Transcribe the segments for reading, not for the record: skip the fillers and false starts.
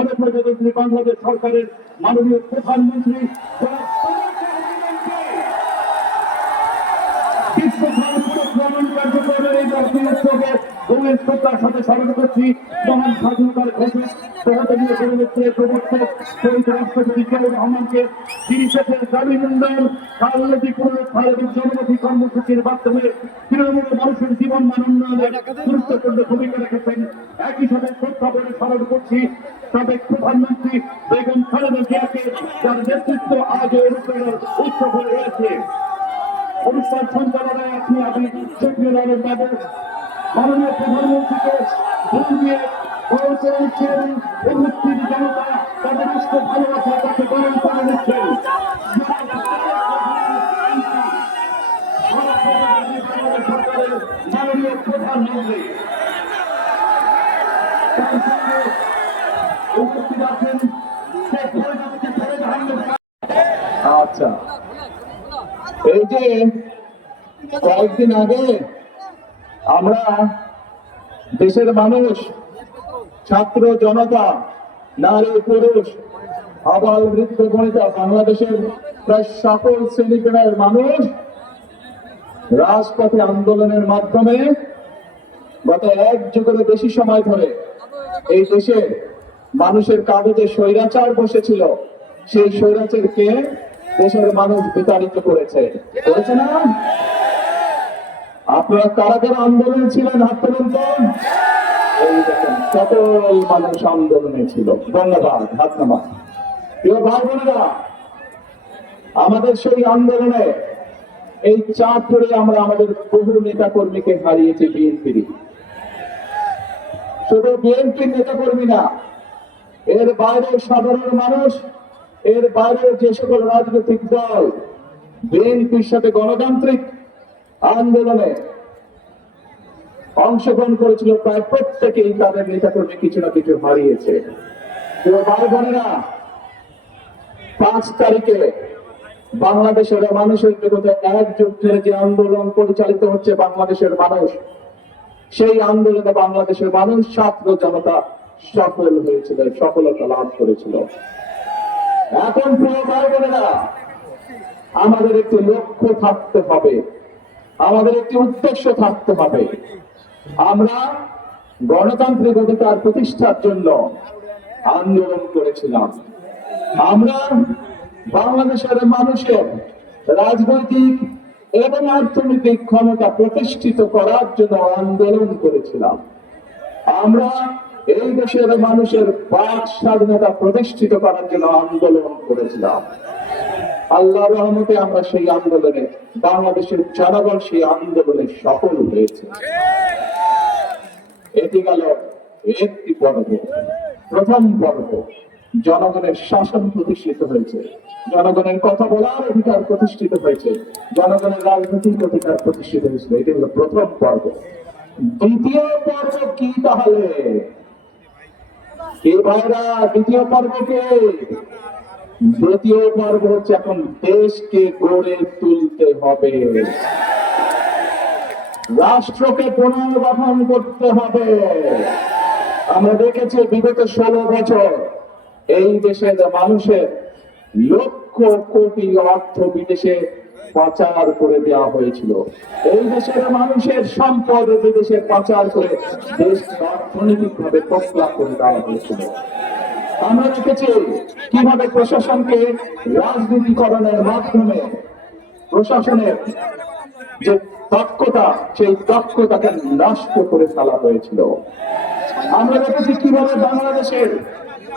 গণপ্রজাতন্ত্রী বাংলাদেশ সরকারের মাননীয় প্রধানমন্ত্রী কার্যক্রমের এই জাতীয় উৎসবে গভীর শ্রদ্ধার সাথে স্মরণ করছি মহান স্বাধীনতার ঘোষক সহযোগী পরিবেশের প্রবর্তক শহীদ রাষ্ট্রপতি জিয়াউর রহমানকে তিনি দেশের গ্রামীণ উন্নয়ন রাজনৈতিক পুনরুদ্ধারের জনমুখী কর্মসূচির মাধ্যমে তৃণমূল মানুষের জীবন মান উন্নয়নে গুরুত্বপূর্ণ ভূমিকা রেখেছেন। একই সাথে শ্রদ্ধা বলে স্মরণ করছি সাবেক প্রধানমন্ত্রী বেগম খালেদা জিয়াকে, যার নেতৃত্ব আজও অনুপ্রেরণার উৎস হয়ে রয়েছে। অনুষ্ঠান সঞ্চালনায় আছি আমি শেখুল আলম বাবু। মাননীয় প্রধানমন্ত্রীকে ভুল দিয়ে বরণ করে নিচ্ছেন উপস্থিত জনতা, তাদের রাষ্ট্র ভালোবাসা তাকে বরণ করে নিচ্ছেন। মাননীয় প্রধানমন্ত্রী উপস্থিত আছেন আচ্ছা, এই যে কয়েকদিন আগে আমরা দেশের মানুষ, ছাত্র জনতা, নারী পুরুষ, আবাল বৃদ্ধ বনিতা, বাংলাদেশের প্রায় সকল শ্রেণীপেশার মানুষ রাজপথে আন্দোলনের মাধ্যমে গত এক যুগের বেশি সময় ধরে এই দেশে মানুষের কাগজে স্বৈরাচার বসেছিল, সেই স্বৈরাচারকে দেশের মানুষ বিতাড়িত করেছে না? আপনারা কারা কারা আন্দোলন ছিলেন হাত তুলুন তো। এই দেখেন সকল মানুষ আন্দোলনে ছিল। ধন্যবাদ, হাত নামা। প্রিয় ভাই বোনেরা, আমাদের সেই আন্দোলনে এই চাঁদপুরে আমরা আমাদের বহু নেতা কর্মীকে হারিয়েছি। বিএনপির, শুধু বিএনপির নেতা কর্মী না, এর বাইরে সাধারণ মানুষ, এর বাইরে যে সকল রাজনৈতিক দল বিএনপির সাথে গণতান্ত্রিক আন্দোলনে অংশগ্রহণ করেছিল, প্রায় প্রত্যেকেই তাদের নেতাকর্মী কিছু না কিছু হারিয়েছে। ভাই বোনেরা, 5 তারিখে বাংলাদেশের মানুষের বিরুদ্ধে একজোট ধরে যে আন্দোলন পরিচালিত হচ্ছে বাংলাদেশের মানুষ, সেই আন্দোলনে বাংলাদেশের মানুষ, ছাত্র জনতা সফল হয়েছিল, সফলতা লাভ করেছিল। এখন প্রিয় ভাই বোনেরা, আমাদের একটি লক্ষ্য থাকতে হবে, আমাদের একটি উদ্দেশ্য থাকতে হবে। আমরা গণতান্ত্রিক অধিকার প্রতিষ্ঠার জন্য আন্দোলন করেছিলাম। আমরা বাংলাদেশের মানুষের রাজনৈতিক এবং অর্থনৈতিক ক্ষমতা প্রতিষ্ঠিত করার জন্য আন্দোলন করেছিলাম। আমরা এই দেশের মানুষের বাক স্বাধীনতা প্রতিষ্ঠিত করার জন্য আন্দোলন করেছিলাম। আল্লাহর রহমতে আমরা সেই আন্দোলনে, বাংলাদেশের জনগণ সেই আন্দোলনে সফল হয়েছে। এটি গেল একটি পর্ব, প্রথম পর্ব। জনগণের শাসন প্রতিষ্ঠিত হয়েছে, জনগণের কথা বলার অধিকার প্রতিষ্ঠিত হয়েছে, জনগণের রাজনৈতিক অধিকার প্রতিষ্ঠিত হয়েছিল। এটি হলো প্রথম পর্ব। দ্বিতীয় পর্ব কি তাহলে? কি ভাইরা, দ্বিতীয় পর্ব কে? দ্বিতীয় পর্ব হচ্ছে এখন দেশকে গড়ে তুলতে হবে, রাষ্ট্রকে পুনর্গঠন করতে হবে। আমরা দেখেছি বিগত 16 বছর এই দেশের মানুষের লক্ষ কোটি অর্থ বিদেশে পাচার করে দেওয়া হয়েছিল। এই দেশের মানুষের সম্পদ বিদেশে পাচার করে দেশকে অর্থনৈতিক ভাবে কবজা করে দেওয়া হয়েছিল। আমরা দেখেছি কিভাবে প্রশাসনকে রাজনীতিকরণের মাধ্যমে প্রশাসনের যে দক্ষতা, সেই দক্ষতাকে নষ্ট করে ফেলা হয়েছিল। আমরা দেখেছি কিভাবে বাংলাদেশের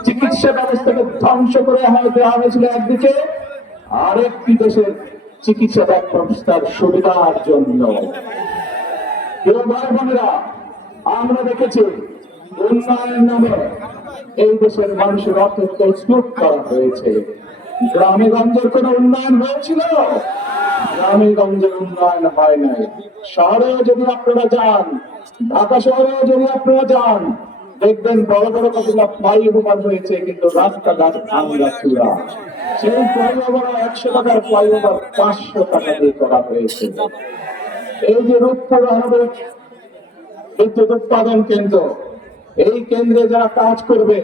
চিকিৎসা ব্যবস্থাকে ধ্বংস করে দেওয়া হয়েছিল একদিকে, আরেকটি দেশের চিকিৎসা ব্যবস্থার সুবিধার জন্য। ভাই বোনেরা, আমরা দেখেছি উন্নয়নের নামে এই দেশের মানুষের অর্থকে লুট করা হয়েছে। গ্রামে গঞ্জের কোন উন্নয়ন হয়েছিল? গ্রামে গঞ্জের উন্নয়ন হয় নাই। শহরেও যদি আপনারা যান, ঢাকা শহরেও যদি আপনারা যান, দেখবেন বড় বড় কতগুলো ফ্লাইওভার হয়েছে, কিন্তু রাস্তাঘাট ভাঙা চূড়া। সেই ফ্লাইওভার 100 টাকার ফ্লাইওভার 500 টাকা দিয়ে করা হয়েছে। এই যে রূপপুর আহমেদ বিদ্যুৎ উৎপাদন কেন্দ্র, এই কেন্দ্রে যারা কাজ করবে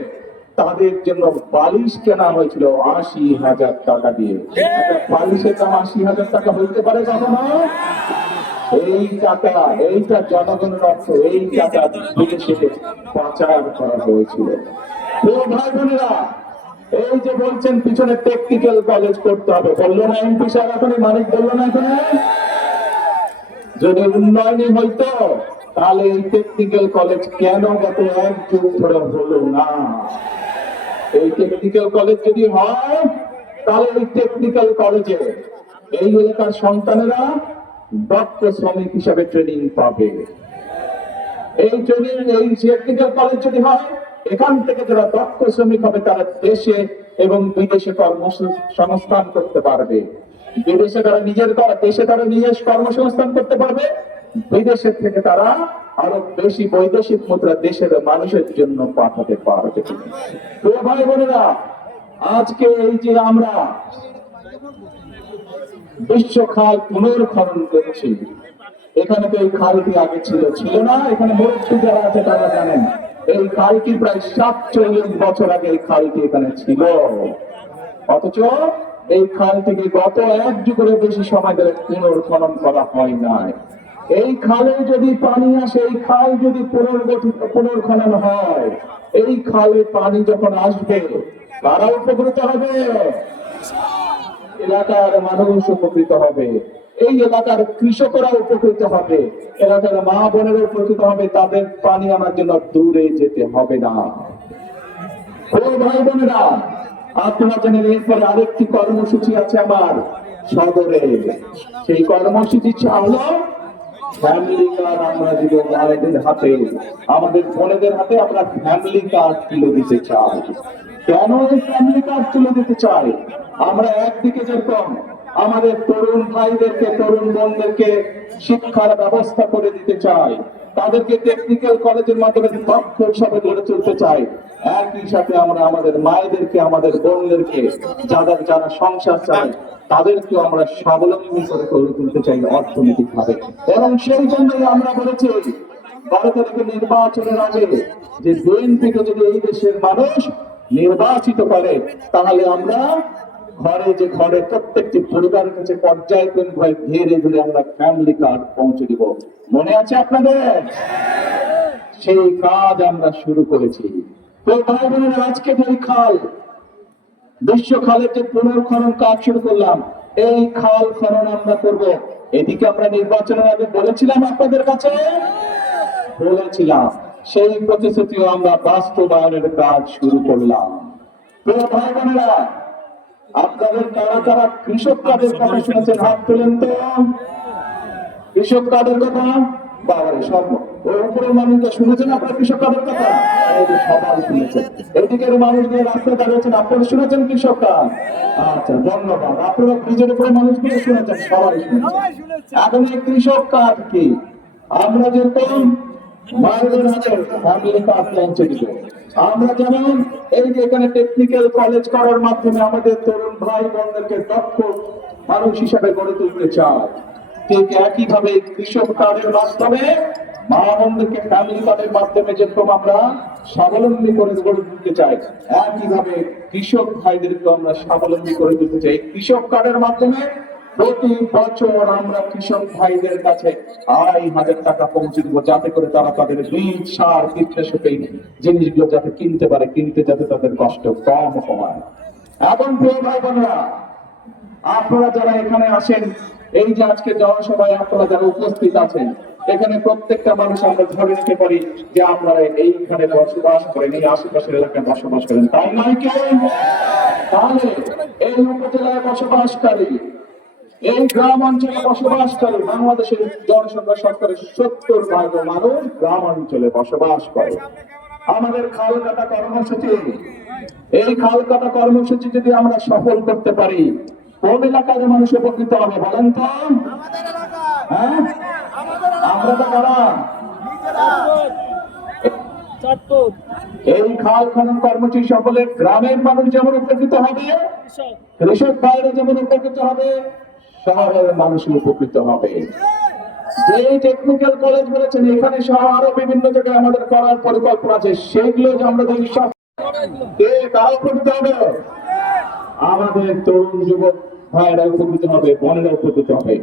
তাদের জন্য বালিশ কেনা হয়েছিল ৮০,০০০ টাকা দিয়ে। একটা বালিশের দাম ৮০,০০০ টাকা হইতে পারে কখনো? এই টাকা, এইটা জনগণের অর্থ, এই টাকা বিদেশে পাচার করা হয়েছিল। তো ভাই বোনেরা, এই যে বলছেন পিছনে টেকনিক্যাল কলেজ করতে হবে, বললো না এমপি সাহেব এখনই, মানিক বললো না এখানে? যদি উন্নয়নই হইতো তাহলে এই টেকনিক্যাল কলেজ কেন গত ১ যুগ ধরে হলো না? এই টেকনিক্যাল কলেজ যদি হয় তাহলে এই টেকনিক্যাল কলেজে এই এলাকার সন্তানেরা দক্ষ শ্রমিক হিসাবে ট্রেনিং পাবে। এই ট্রেনিং, এই টেকনিক্যাল কলেজ যদি হয়, এখান থেকে যারা দক্ষ শ্রমিক হবে তারা দেশে এবং বিদেশে কর্মসংস্থান করতে পারবে। বিদেশে তারা দেশে তারা নিজের কর্মসংস্থান করতে পারবে, বিদেশের থেকে তারা আরো বেশি বৈদেশিক মুদ্রা দেশের মানুষের জন্য পাঠাতে পারবে। তো ভাই বোনেরা, আজকে এই যে আমরা বিশ্ব খাল পুনর্খনন করছি, এখানে তো এই খালটি আগে ছিল না। এখানে মুরব্বী যারা আছে তারা জানেন, এই খালটি প্রায় ৪৭ বছর আগে এই খালটি এখানে ছিল। অথচ এই খাল থেকে গত ১ যুগের বেশি সময় ধরে পুনর্খনন করা হয় নাই। এই খালে যদি পানি আসে, এই খাল যদি পুনর্খনন হয়, এই খালে পানি যখন আসবে কারা উপকৃত হবে? এলাকার মানুষ উপকৃত হবে, এই এলাকার কৃষকরা উপকৃত হবে, এলাকার মা বোনেরা উপকৃত হবে। তাদের পানি আনার জন্য দূরে যেতে হবে না। ও ভাই বোনেরা, আপনারা জানেন এরপরে আরেকটি কর্মসূচি আছে আমার সদরে। সেই কর্মসূচি হলো ফ্যামিলি কার্ড আমরা দিব মায়েদের হাতে, আমাদের বোনেদের হাতে আমরা ফ্যামিলি কার্ড তুলে দিতে চাই। কেন এই ফ্যামিলি কার্ড তুলে দিতে চাই? আমরা একদিকে যেরকম আমাদের তরুণ ভাইদেরকে, তরুণ বোনদেরকে শিক্ষার ব্যবস্থা করে দিতে চাই, তাদেরকে টেকনিক্যাল কলেজের মাধ্যমে দক্ষ হিসাবে গড়ে তুলতে চাই, একই সাথে আমরা আমাদের মায়েদেরকে, আমাদের বোনদেরকে, যারা সংসার চালায় তাদেরকে আমরা স্বাবলম্বী করে গড়ে তুলতে চাই অর্থনৈতিক ভাবে। এবং সেই জন্যই আমরা বলেছি ১২ তারিখে নির্বাচনের আগে যে বিএনপিকে যদি এই দেশের মানুষ নির্বাচিত করে, তাহলে আমরা ঘরে প্রত্যেকটি পরিবারের কাছে পর্যায়ক্রমিক ভাবে ধীরে ধীরে আমরা ফ্যামিলি কার্ড পৌঁছে দিব। মনে আছে আপনাদের? সেই কাজ আমরা শুরু করেছি। তো ভাই বোনেরা, আজকে যে খাল, বিশ্ব খালের যে পুনর্খনন কাজ শুরু করলাম, এই খাল খনন আমরা করব। এদিকে আমরা নির্বাচনের আগে বলেছিলাম আপনাদের কাছে, বলেছিলাম, সেই প্রতিশ্রুতিও আমরা বাস্তবায়নের কাজ শুরু করলাম। তো ভাই বোনেরা, আপনাদের কারা কৃষক কার্ডের কথা শুনেছেন? হাত তুলেন তো। কৃষক কার্ডের কথা বাবারে, সব উপরের মানুষরা শুনেছেন আপনারা কৃষক কার্ডের কথা? সবাই শুনেছেন। এদিকের মানুষগুলো রাস্তায় দাঁড়িয়েছেন, আপনারা শুনেছেন কৃষক কার্ড? আচ্ছা, ধন্যবাদ। আপনারা ব্রিজের উপরে মানুষগুলো শুনেছেন, সবাই শুনেছেন। এখন এই কৃষক কার্ড কি? আমরা যেরকম মায়েদের হাতে ফ্যামিলি কার্ড পৌঁছে দিব, আমরা যেমন এই যে এখানে টেকনিক্যাল কলেজ করার মাধ্যমে আমাদের তরুণ ভাই বোনদেরকে দক্ষ মানুষ হিসাবে গড়ে তুলতে চাই, ঠিক একইভাবে কৃষক কার্ডের মাধ্যমে মা বোনদেরকে ফ্যামিলি কার্ডের মাধ্যমে যেরকম আমরা স্বাবলম্বী করে গড়ে তুলতে চাই, একইভাবে কৃষক ভাইদেরকে আমরা স্বাবলম্বী করে তুলতে চাই। কৃষক কার্ডের মাধ্যমে প্রতি বছর আমরা কৃষক ভাইদের কাছে ২৫০০ টাকা পৌঁছে দিব, যাতে করে তারা তাদের বীজ, সার, কীটনাশক এই জিনিসগুলো যাতে কিনতে পারে, কিনতে যাতে তাদের কষ্ট কম হয়। এবং প্রিয় ভাই বোনেরা, আপনারা যারা এখানে আসেন, এই যে আজকে জনসভায় আপনারা যারা উপস্থিত আছেন, এখানে প্রত্যেকটা মানুষ আমরা ধরে নিতে পারি যে আপনারা এইখানে বসবাস করেন, এই আশেপাশের এলাকায় বসবাস করেন, তাই নয় কি? তাহলে এই উপজেলায় বসবাসকারী, এই গ্রাম অঞ্চলে বসবাসকারী বাংলাদেশের জনসংখ্যা শতকরা ৭০% মানুষ গ্রাম অঞ্চলে বসবাস করে। আমাদের খাল কাটা কর্মসূচি, এই খাল কাটা কর্মসূচি যদি আমরা সফল করতে পারি, কোন এলাকার মানুষ উপকৃত হবে বলেন তো? হ্যাঁ, আমরা তো কারা? এই খাল খনন কর্মসূচি সফলে গ্রামের মানুষ যেমন উপকৃত হবে, কৃষক ভাইরা যেমন উপকৃত হবে, শহরের মানুষ উপকৃত হবে। যে টেকনিক্যাল কলেজ বলেছেন, এখানে সহ আরো বিভিন্ন জায়গায় আমাদের করার পরিকল্পনা আছে, সেগুলো যে আমরা কে কারা উপকৃত হবে? আমাদের তরুণ যুবক ভাইয়েরা উপকৃত হবে, বোনেরা উপকৃত হবে।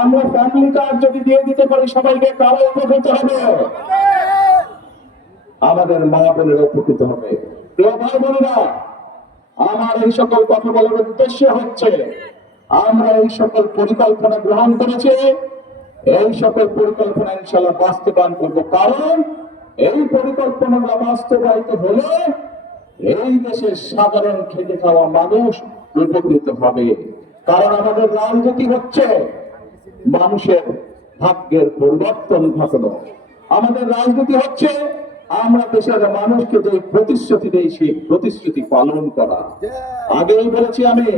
আমরা ফ্যামিলি কার্ড যদি দিয়ে দিতে পারি সবাইকে, কারা উপকৃত হবে? আমাদের মা বোনেরা উপকৃত হবে। প্রিয় ভাই বোনেরা, আমার এই সকল কথা বলার উদ্দেশ্য হচ্ছে আমরা এই সকল পরিকল্পনা গ্রহণ করেছি, এই সকল পরিকল্পনা ইনশাআল্লাহ বাস্তবায়ন করব। কারণ এই পরিকল্পনাগুলো বাস্তবায়িত হলে এই দেশের সাধারণ খেটে খাওয়া মানুষ উপকৃত হবে। কারণ আমাদের রাজনীতি হচ্ছে মানুষের ভাগ্যের পরিবর্তন ঘটানো। আমাদের রাজনীতি হচ্ছে আমরা দেশের মানুষকে যে প্রতিশ্রুতি দেই সেই প্রতিশ্রুতি পালন করা। আগেই বলেছি আমি,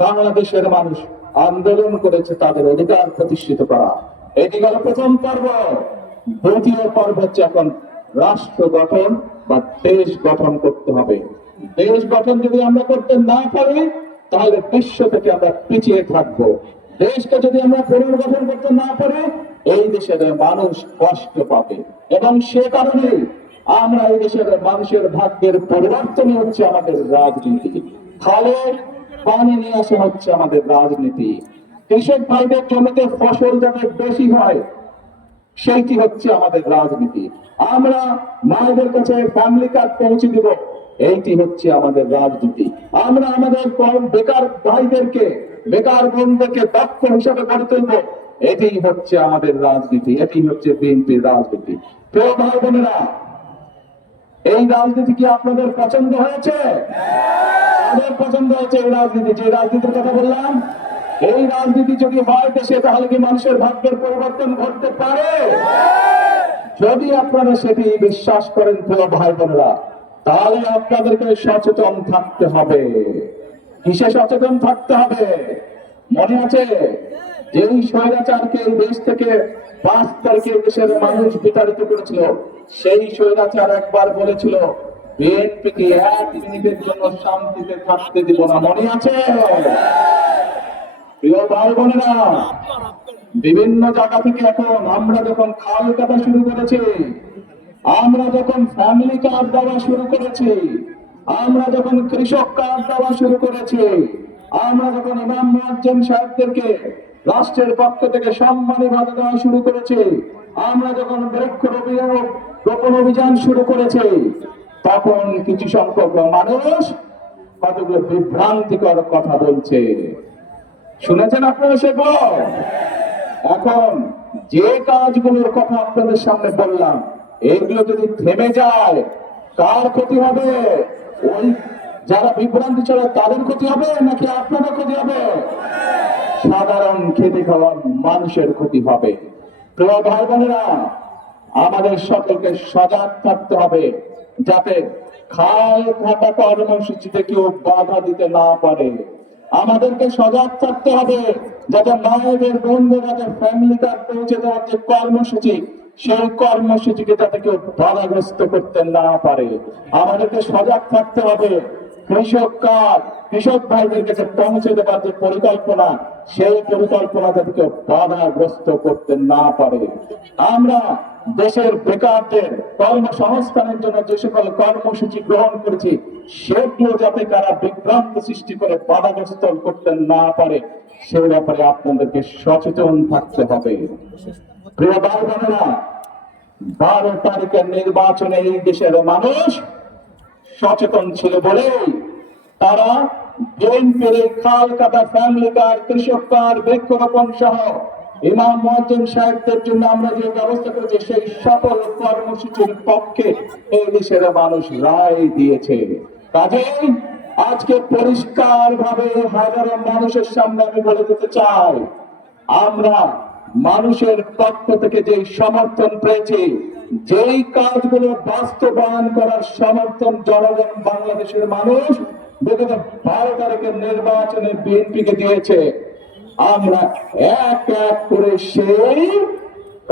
বাংলাদেশের মানুষ আন্দোলন করেছে তাদের অধিকার প্রতিষ্ঠিত করা। এটি গেল প্রথম পর্ব। দ্বিতীয় পর্ব হচ্ছে এখন রাষ্ট্র গঠন বা দেশ গঠন করতে হবে। দেশ গঠন যদি আমরা করতে না পারি তাহলে বিশ্ব থেকে আমরা পিছিয়ে থাকবো। দেশকে যদি আমরা পুনর্গঠন করতে না পারি এই দেশের মানুষ কষ্ট পাবে, এবং সে কারণে আমরা এই দেশের মানুষের ভাগ্যের পরিবর্তন হচ্ছে আমাদের রাজনীতি। ফলে পানি নিয়ে আসা হচ্ছে আমাদের রাজনীতি। কৃষক ভাইদের জমিতে ফসল যাতে বেশি হয় সেইটি হচ্ছে আমাদের রাজনীতি। আমরা মায়েদের কাছে ফ্যামিলি কার্ড পৌঁছে দেব, এইটি হচ্ছে আমাদের রাজনীতি। আমরা আমাদের বেকার ভাইদেরকে, বেকার বোনদেরকে দক্ষ হিসাবে গড়ে তুলব, এটি হচ্ছে আমাদের রাজনীতি। এটি হচ্ছে বিএনপির রাজনীতি। প্রিয় ভাই বোনেরা, এই রাজনীতি কি আপনাদের পছন্দ হয়েছে? আমাদের পছন্দ হয়েছে এই রাজনীতি, যে রাজনীতির কথা বললাম। এই রাজনীতি যদি হয় দেশে তাহলে কি মানুষের ভাগ্যের পরিবর্তন ঘটতে পারে? যদি আপনারা সেটি বিশ্বাস করেন প্রিয় ভাই বোনেরা, তাহলে আপনাদেরকে সচেতন থাকতে হবে। কিসে সচেতন থাকতে হবে? মনে আছে যেই স্বৈরাচারকে এই দেশ থেকে 5 তারিখে দেশের মানুষ বিতাড়িত করেছিল, সেই স্বৈরাচার একবার বলেছিল বিএনপিকে 1 মিনিটের জন্য শান্তিতে থাকতে দিব না। মনে আছে? প্রিয় ভাই বোনেরা, বিভিন্ন জায়গা থেকে এখন আমরা যখন খাল কাটা শুরু করেছি, আমরা যখন ফ্যামিলি কার্ড দেওয়া শুরু করেছি, আমরা যখন কৃষক কার্ড দেওয়া শুরু করেছি, আমরা যখন ইমাম মুয়াজ্জিন সাহেবদেরকে রাষ্ট্রের পক্ষ থেকে সম্মানী ভাতা দেওয়া শুরু করেছি, আমরা যখন রোপণ অভিযান শুরু করেছি, তখন কিছু সংখ্যক মানুষ কতগুলো বিভ্রান্তিকর কথা বলছে। শুনেছেন আপনারা সেগুলো? এখন যে কাজগুলোর কথা আপনাদের সামনে বললাম, এগুলো যদি থেমে যায় কার ক্ষতি হবে? ওই যারা বিভ্রান্তি ছড়ায় তাদের ক্ষতি হবে নাকি আপনাদের ক্ষতি হবে? সাধারণ খেতে খাওয়া মানুষের ক্ষতি হবে। প্রিয় ভাই বোনেরা, আমাদের সকলকে সজাগ থাকতে হবে যাতে খাল কাটা কর্মসূচিতে কেউ বাধা দিতে না পারে। আমাদেরকে সজাগ থাকতে হবে যাতে মায়েদের বোনদের ফ্যামিলি কার্ড পৌঁছে দেওয়ার যে কর্মসূচি, সেই কর্মসূচিকে যাতে কেউ বাধাগ্রস্ত করতে না পারে। আমাদেরকে সজাগ থাকতে হবে কৃষক কার্ড, কৃষক ভাইদের কাছে পৌঁছে দেওয়ার যে পরিকল্পনা, সেই পরিকল্পনা যাতে কেউ বাধাগ্রস্ত করতে না পারে। আমরা দেশের বেকারদের কর্মসংস্থানের জন্য যে সকল কর্মসূচি গ্রহণ করেছি, সেগুলো যাতে কারা বিভ্রান্ত সৃষ্টি করে বাধাগ্রস্ত করতে না পারে, সে ব্যাপারে আপনাদেরকে সচেতন থাকতে হবে। প্রিয় ভাই বোনেরা, 12 তারিখের নির্বাচনে এই দেশের মানুষ সচেতন ছিল বলেই তারা বিএনপির খাল কাটা, ফ্যামিলি কার্ড, কৃষক কার্ড, বৃক্ষরোপণ সহ ইমাম মুয়াজ্জিন সাহেবদের জন্য আমরা যে ব্যবস্থা করেছি সেই সকল কর্মসূচির পক্ষে এই দেশের মানুষ রায় দিয়েছে। কাজেই আজকে পরিষ্কার ভাবে হাজারো মানুষের সামনে আমি বলে দিতে চাই, আমরা মানুষের পক্ষ থেকে যে সমর্থন পেয়েছি, যেই কাজগুলো বাস্তবায়ন করার সমর্থন জনগণ, বাংলাদেশের মানুষ বিগত 12 তারিখের নির্বাচনে বিএনপিকে দিয়েছে, আমরা এক এক করে সেই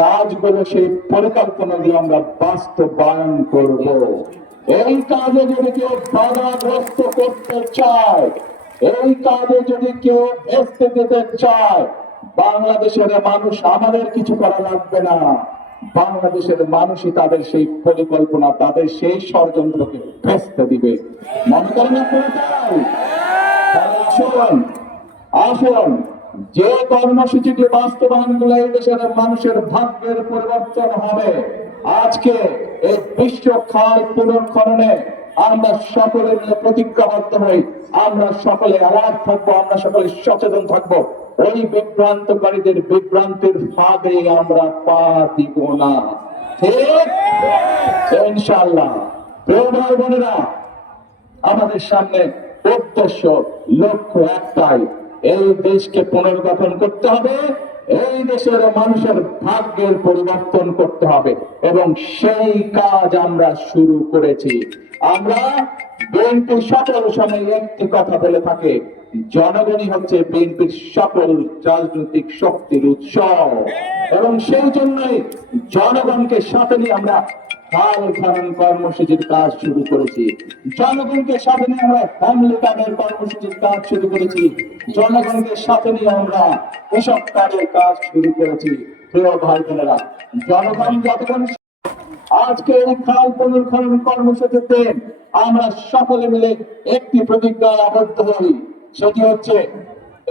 কাজগুলো, সেই পরিকল্পনাগুলো আমরা বাস্তবায়ন করব। এই কাজে যদি কেউ বাধাগ্রস্ত করতে চায়, এই কাজে যদি কেউ ভেস্তে দিতে চায়, বাংলাদেশের মানুষ, আমাদের কিছু করা লাগবে না। বাংলাদেশের মানুষই তাদের সেই পরিকল্পনা, তাদের সেই ষড়যন্ত্রকে ভেস্তে দিবে। মনে করেন আপনারা তাই? তাহলে আসুন, আসুন, যে কর্মসূচিটি বাস্তবায়ন করলে এই দেশের মানুষের ভাগ্যের পরিবর্তন হবে। আজকে এই বিশ্ব খাল পুনর্খননে আমরা সকলে মিলে প্রতিজ্ঞাবদ্ধ হই, আমরা সকলে অ্যালার্ট থাকবো, আমরা সকলে সচেতন থাকবো। ওই বিভ্রান্তকারীদের বিভ্রান্তির ফাঁদে আমরা পা দিব না, ঠিক? ইনশাআল্লাহ। প্রিয় ভাই বোনেরা, আমাদের সামনে উদ্দেশ্য, লক্ষ্য একটাই, এই দেশকে পুনর্গঠন করতে হবে, এই দেশের মানুষের ভাগ্যের পরিবর্তন করতে হবে, এবং সেই কাজ আমরা শুরু করেছি। আমরা বিএনপি সকল সময় একটি কথা বলে থাকে, জনগণই হচ্ছে বিএনপির সকল রাজনৈতিক শক্তির উৎস, এবং সেই জন্যই জনগণকে সাথে নিয়ে আমরা খাল খনন কর্মসূচির কাজ শুরু করেছি। জনগণকে সাথে নিয়ে আমরা ফ্যামিলি কার্ডের কর্মসূচির কাজ শুরু করেছি। জনগণকে সাথে নিয়ে আমরা এসব কাজের কাজ শুরু করেছি। প্রিয় ভাই বোনেরা, জনগণ যতক্ষণ আজকে এই খাল পুনর্খনন কর্মসূচিতে আমরা সকলে মিলে একটি প্রতিজ্ঞায় আবদ্ধ হই, সেটি হচ্ছে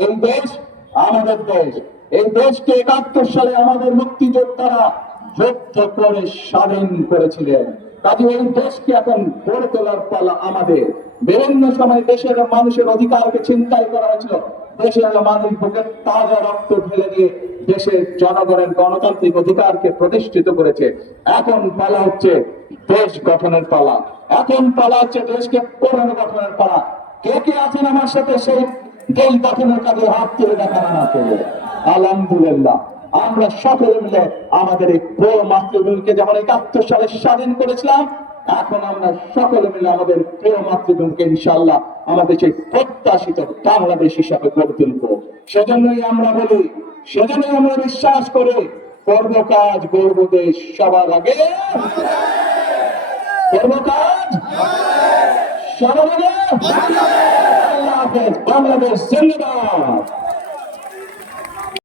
এই দেশ আমাদের দেশ। এই দেশকে ৭১ সালে আমাদের মুক্তিযোদ্ধারা যুদ্ধ করে স্বাধীন করেছিলেন। কাজে এই দেশকে এখন গড়ে তোলার পালা আমাদের। বিভিন্ন সময় দেশের মানুষের অধিকারকে ছিনতাই করা হয়েছিল, দেশের মানুষ বুকের তাজা রক্ত ঢেলে দিয়ে দেশের জনগণের গণতান্ত্রিক অধিকারকে প্রতিষ্ঠিত করেছে। এখন পালা হচ্ছে দেশ গঠনের পালা, এখন পালা হচ্ছে দেশকে পুনর্গঠনের পালা। কে কে আছেন আমার সাথে সেই দেশ গঠনের কাজে হাত তুলে দেখানো না করবো? আলহামদুলিল্লাহ, আমরা সকলে মিলে আমাদের এই প্রিয় মাতৃভূমিকে যেমন ৭১ সালে স্বাধীন করেছিলাম, এখন আমরা সকলে মিলে আমাদের প্রিয় মাতৃভূমিকে ইনশাআল্লাহ আমাদের সেই প্রত্যাশিত বাংলাদেশ হিসাবে গড়ে তুলব। সেজন্যই আমরা বলি, সেজন্যই আমরা বিশ্বাস করি, করব কাজ গড়ব দেশ, সবার আগে করব কাজ সবার আগে। আল্লাহ হাফেজ। বাংলাদেশ জিন্দাবাদ।